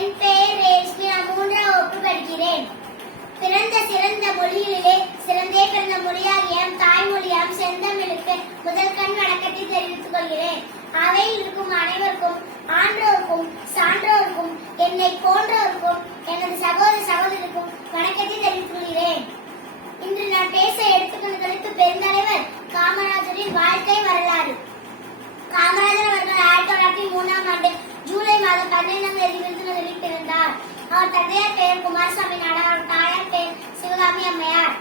என் பெயர் ரேஷ்மி. நான் 3ஆம் வகுப்பு படிக்கிறேன். பிறந்த சிறந்த மொழிகளிலே சிறந்தே பிறந்த மொழியாகிய தாய்மொழியாம் செந்தமிழுக்கு முதல் கண் வணக்கத்தை தெரிவித்துக் கொள்கிறேன். அவையில் இருக்கும் அனைவருக்கும், ஆன்றோருக்கும் சான்றோருக்கும், என்னை போன்றோருக்கும், எனது சகோதர சகோதரிக்கும் வணக்கத்தை தெரிவித்துக் கொள்கிறேன். இன்று நான் பேச எடுத்துக்கொண்டதற்கு பெருந்தலைவர் காமராஜரின் வாழ்க்கை வரலாறு. காமராஜர் அவர்கள் 1903ஆம் ஆண்டு ஜூலை மாதம் 12ஆம் தேதி விருதுநகரில் பிறந்தார். அவர் தந்தையார் பெயர் குமாரசாமி நாடார், அவர் தாயார் பெயர் சிவகாமி அம்மையார்.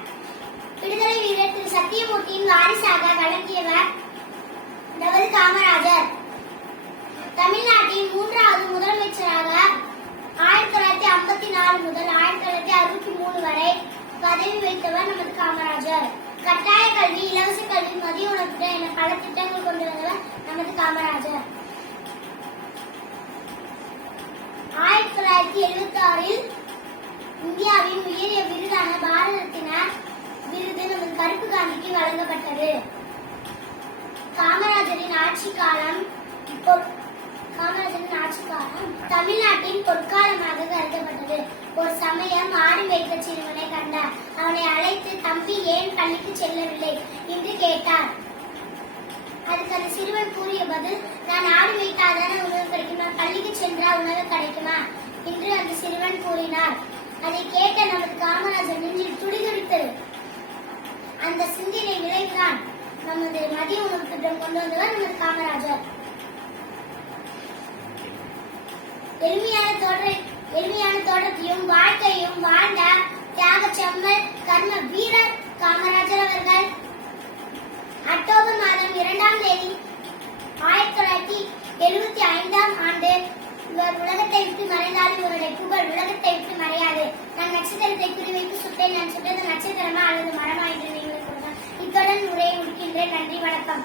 விடுதலை வீரர் திரு சத்தியமூர்த்தியின் வாரிசாக வழங்கியவர் நமது காமராஜர். தமிழ்நாட்டின் 3வது முதலமைச்சராக 1954 முதல் 1963 வரை பதவி வகித்தவர் நமது காமராஜர். கட்டாய கல்வி, இலவச கல்வி, மதிய உணவு திட்டம் என பல திட்டங்கள் கொண்டு வந்தவர் நமது காமராஜர். 1976இல் இந்தியாவின் உயரிய விருதான பாரத ரத்னா விருது நமது கருப்பு காந்திக்கு வழங்கப்பட்டது. காமராஜரின் ஆட்சி காலம் தமிழ்நாட்டின் பொற்காலமாக கருதப்பட்டது. ஒரு சமயம் ஆடு மேய்க்க சிறுவனை கண்டார். அவனை அழைத்து, தம்பி ஏன் பள்ளிக்கு செல்லவில்லை என்று கேட்டார். அதுக்கு அந்த சிறுவன் கூறிய பதில், நான் ஆடு மேய்த்தாதான உணவு கிடைக்கும், நான் பள்ளிக்கு சென்றால் உணவு கிடைக்குமா என்று அந்த சிறுவன் கூறினார். அதை கேட்ட நமது காமராஜர் நெஞ்சில் துடிதுடித்தது. அந்த சிந்தனை விளைவுதான் நமது மதிய உணவு திட்டம் கொண்டு வந்தவர் நமது காமராஜர். எளிமையான தோற்றத்தையும் வாழ்க்கையும் வாழ்ந்த தியாக செம்மல் கர்ம வீரர் காமராஜர் அவர்கள். அக்டோபர் மாதம் 2ஆம் தேதி 1975ஆம் ஆண்டு இவர் உலகத்தை விட்டு மறைந்தாலும் இவருடைய புகழ் உலகத்தை விட்டு மறையாது. நான் நட்சத்திரத்தை குறிவைத்து சுட்டேன். நான் சுட்டது நட்சத்திரமா அல்லது மரமா என்று நீங்கள் கூறுங்கள். இத்துடன் உரையை முடிக்கின்றேன். நன்றி, வணக்கம்.